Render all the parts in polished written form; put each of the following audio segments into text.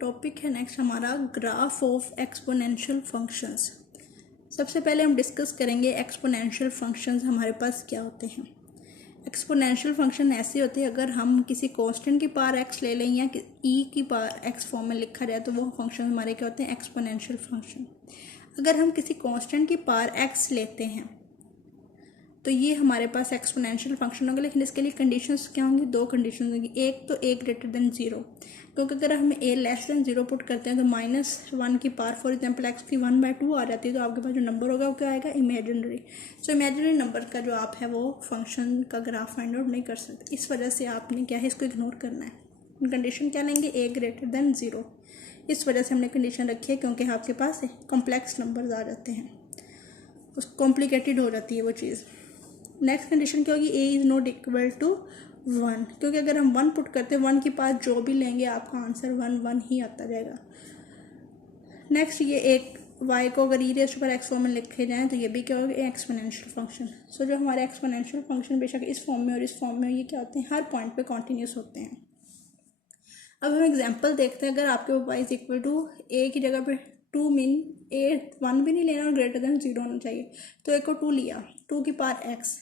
Topic है next हमारा graph of exponential functions. सबसे पहले हम डिस्कस करेंगे एक्सपोनेंशियल फंक्शंस हमारे पास क्या होते हैं। एक्सपोनेंशियल फंक्शन ऐसे होते हैं अगर हम किसी कांस्टेंट की पावर एक्स ले लें या ई की पावर एक्स फॉर्म में लिखा जाए तो वो फंक्शन हमारे क्या होते हैं, एक्सपोनेंशियल फंक्शन। अगर हम किसी कांस्टेंट की पावर एक्स लेते हैं तो ये हमारे पास एक्सपोनेंशियल फंक्शन होगा, लेकिन इसके लिए कंडीशंस क्या होंगी, दो कंडीशंस होंगी। एक तो ए ग्रेटर देन जीरो, क्योंकि अगर हम ए लेस देन जीरो पुट करते हैं तो -1 की पावर फॉर एग्जांपल एक्स की 1/2 आ जाती है, तो आपके पास जो नंबर होगा वो क्या आएगा, इमेजिनरी। सो इमेजिनरी नंबर का जो आप है वो फंक्शन का ग्राफ फाइंड आउट नहीं कर सकते। इस वजह से आपने क्या है, इसको इग्नोर करना है। कंडीशन क्या लेंगे, ए ग्रेटर देन जीरो। इस वजह से हमने कंडीशन रखी है क्योंकि आपके पास कॉम्प्लेक्स नंबर्स आ जाते हैं, उस कॉम्प्लिकेटेड हो जाती है वो चीज़। नेक्स्ट कंडीशन क्या होगी, A is not equal to 1, क्योंकि अगर हम 1 पुट करते हैं 1 के पास जो भी लेंगे आपका आंसर 1 ही आता जाएगा। नेक्स्ट ये एक वाई को अगर ई रेज़ पर एक्स फॉर्म में लिखे जाएँ तो ये भी क्या होगा, एक्सपोनेंशियल फंक्शन। सो जो हमारे एक्सपोनेंशियल फंक्शन बेशक इस फॉर्म में और इस फॉर्म में ये क्या होते हैं, हर पॉइंट पे कॉन्टीन्यूस होते हैं। अब हम एग्जाम्पल देखते हैं। अगर आपके वाई इज इक्वल टू ए की जगह पे 2 मीन ए 1 भी नहीं लेना और ग्रेटर देन 0 होना चाहिए, तो ए को 2 लिया, 2 की पावर एक्स।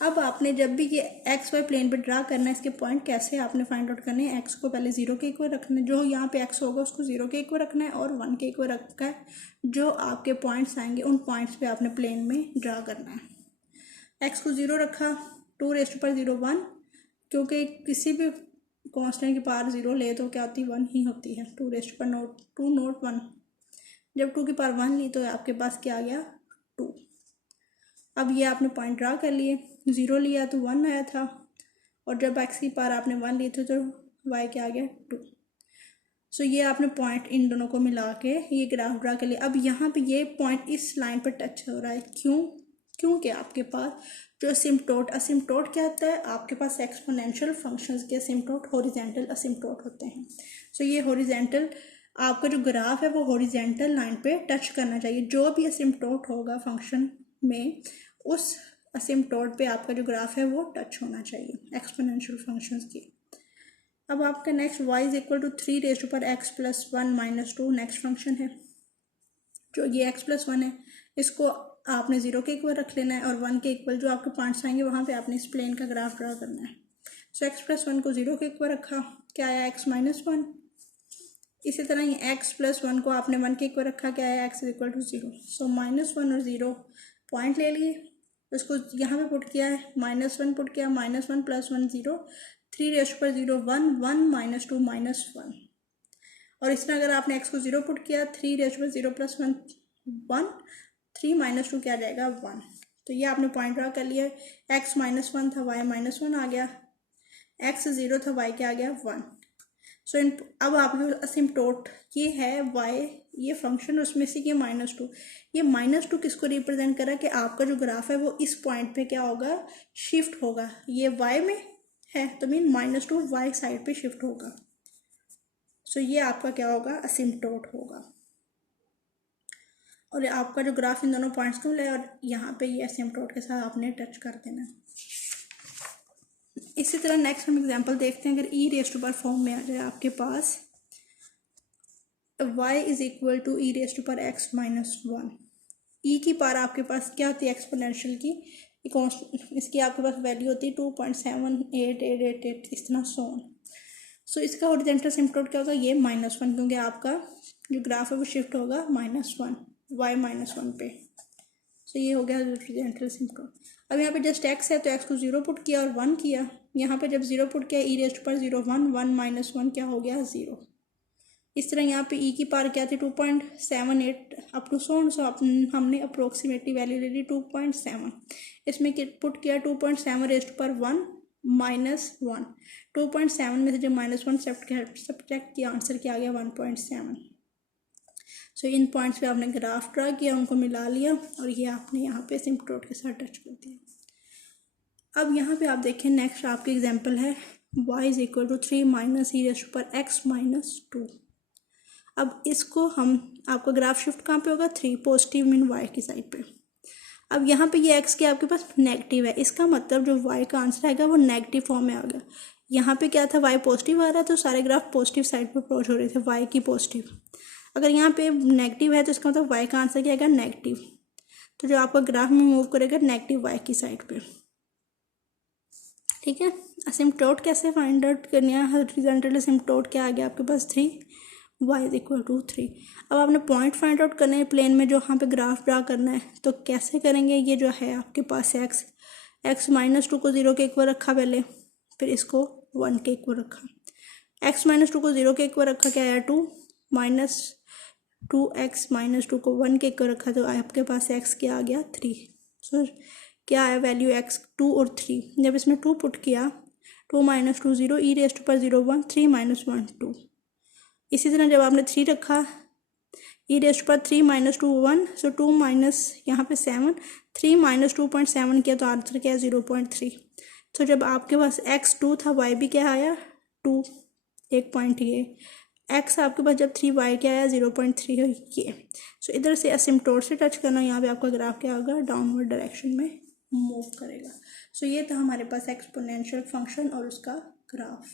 अब आपने जब भी ये एक्स वाई प्लेन पे ड्रा करना है, इसके पॉइंट कैसे आपने फाइंड आउट करने हैं, एक्स को पहले 0 के इक्वल रखना है, जो यहाँ पे एक्स होगा उसको 0 के इक्वल रखना है, और 1 के इक्वल रखा है। जो आपके पॉइंट्स आएंगे उन पॉइंट्स पे आपने प्लेन में ड्रा करना है। एक्स को 0 रखा, 2⁻0 1, क्योंकि किसी भी कांस्टेंट की पावर 0 ले तो क्या होती है, 1 ही होती है। 2 नोट 1, जब 2 की पावर 1 ली तो आपके पास क्या आ गया, 2। अब ये आपने पॉइंट ड्रा कर लिए, 0 लिया तो 1 आया था, और जब एक्स की पावर आपने 1 ली थी तो वाई क्या आ गया, 2। सो ये आपने पॉइंट इन दोनों को मिला के ये ग्राफ ड्रा कर लिया। अब यहाँ पे ये पॉइंट इस लाइन पर टच हो रहा है, क्योंकि आपके पास जो असिम्प्टोट क्या होता है, आपके पास एक्सपोनेंशियल फंक्शंस के असिम्प्टोट हॉरिजॉन्टल असिम्प्टोट होते हैं। सो ये हॉरिजॉन्टल आपका जो ग्राफ है वो हॉरिजॉन्टल लाइन पे टच करना चाहिए। जो भी असिम्प्टोट होगा फंक्शन में, उस असिम्प्टोट पे आपका जो ग्राफ है वो टच होना चाहिए एक्सपोनेंशियल फंक्शंस की। अब आपका next y is equal to 3⁻x + 1 - 2 next function है। जो ये x + 1 है इसको आपने 0 के इक्वल रख लेना है, और 1 के इक्वल जो आपके पॉइंट्स आएंगे वहाँ पे आपने इस प्लेन का ग्राफ ड्रा करना है। सो x + 1 को 0 के इक्वल रखा, क्या आया, x - 1। इसी तरह ये x + 1 को आपने 1 के इक्वल रखा, क्या आया, x = 0। सो -1 और 0 पॉइंट ले लिए, उसको यहाँ पे पुट किया है, -1 पुट किया, -1 + 1 0, 3⁻0 1 1 - 2 -1। और इस तरह अगर आपने x को 0 पुट किया, 3⁻0 + 1 1, 3 - 2 क्या आ जाएगा, 1। तो ये आपने पॉइंट ड्रा कर लिया है। x -1 था, y -1 आ गया, x 0 था, y क्या आ गया, 1। सो अब आपके असिम्प्टोट ये है y, ये फंक्शन उसमें से ये -2, ये -2 किसको रिप्रेजेंट कर रहा है कि आपका जो ग्राफ है वो इस पॉइंट पे क्या होगा, शिफ्ट होगा। ये y में है तो मीन -2 y साइड पे शिफ्ट होगा। सो ये आपका क्या होगा, असिम्प्टोट होगा, और आपका जो ग्राफ इन दोनों पॉइंट्स को ले और यहाँ पे ये असिम्प्टोट के साथ आपने टच कर देना। इसी तरह नेक्स्ट हम एग्जांपल देखते हैं। अगर e⁻ फॉर्म में आ जाए आपके पास y is equal to e⁻x - 1, e की पावर आपके पास क्या होती है, एक्सपोनेंशियल की, इसकी आपके पास वैल्यू होती है 2.7888, इस तरह सो इसका हॉरिजॉन्टल असिम्प्टोट क्या होगा, ये -1, क्योंकि आपका जो ग्राफ है वो शिफ्ट होगा -1 y -1 पे। सो ये हो गया हॉरिजॉन्टल असिम्प्टोट। अब यहाँ पे जस्ट x है तो x को 0 पुट किया और 1 किया, यहाँ पे जब 0 पुट किया e⁻0 1 1 - 1 क्या हो गया, 0। इस तरह यहाँ पे e की पावर क्या थी, 2.78 अप टू सो हमने अप्रोक्सीमेटली वैल्यू ले ली 2.7, इसमें पुट किया 2.7 ⁻1 -1, 2.7 में से जब -1 सब्ट्रैक्ट किया, आंसर क्या आ गया, 1.7। सो इन पॉइंट्स पे आपने ग्राफ ड्रा किया, उनको मिला लिया, और ये आपने यहाँ पे असिम्प्टोट के साथ टच कर दिया। अब यहाँ पे आप देखें, नेक्स्ट आपके एग्जांपल है y is equal to 3 - e⁻x - 2। अब इसको हम, आपका ग्राफ शिफ्ट कहाँ पे होगा, 3 पॉजिटिव मीन y की साइड पे। अब यहाँ पे ये x के आपके पास नेगेटिव है, इसका मतलब जो y का आंसर आएगा वो नेगेटिव फॉर्म में आ गया। यहाँ पे क्या था, y पॉजिटिव आ रहा तो सारे ग्राफ पॉजिटिव साइड पर अप्रोच हो रहे थे, y की पॉजिटिव। अगर यहाँ पे नेगेटिव है तो इसका मतलब y का आंसर क्या आएगा, नेगेटिव। तो जो आपका ग्राफ में मूव करेगा नेगेटिव y की साइड पे। ठीक है, असिम्प्टोट कैसे फाइंड आउट करनी है, हॉरिजॉन्टल असिम्प्टोट क्या आ गया आपके पास 3, y इज इक्वल टू 3। अब आपने पॉइंट फाइंड आउट करना है प्लेन में जो यहाँ पे ग्राफ ड्रा करना है, तो कैसे करेंगे, ये जो है आपके पास x -2 को 0 के इक्वल रखा पहले, फिर इसको 1 के इक्वल रखा, x -2 को 0 के इक्वल रखा, क्या आया 2, -2x -2 को 1 के इक्वल रखा, तो आपके पास x क्या आ गया 3। सो क्या आया वैल्यू x 2 और 3, जब इसमें 2 पुट किया, 2 - 2 0, e रेज़ टू पावर 0 1, 3 - 1 2। इसी तरह जब आपने 3 रखा, e raise to power 3 - 2 1, so 2 minus यहाँ पे 7, 3 - 2.7 किया तो आंसर क्या है 0.3। तो जब आपके पास x 2 था, y भी क्या आया 2, एक पॉइंट ये, x आपके पास जब 3, y क्या आया 0.3 ये। सो इधर से असिम्प्टोट से टच करना, यहाँ पे आपका ग्राफ क्या होगा, डाउनवर्ड डायरेक्शन में मूव करेगा। सो ये था हमारे पास एक्सपोनेंशियल फंक्शन और उसका ग्राफ।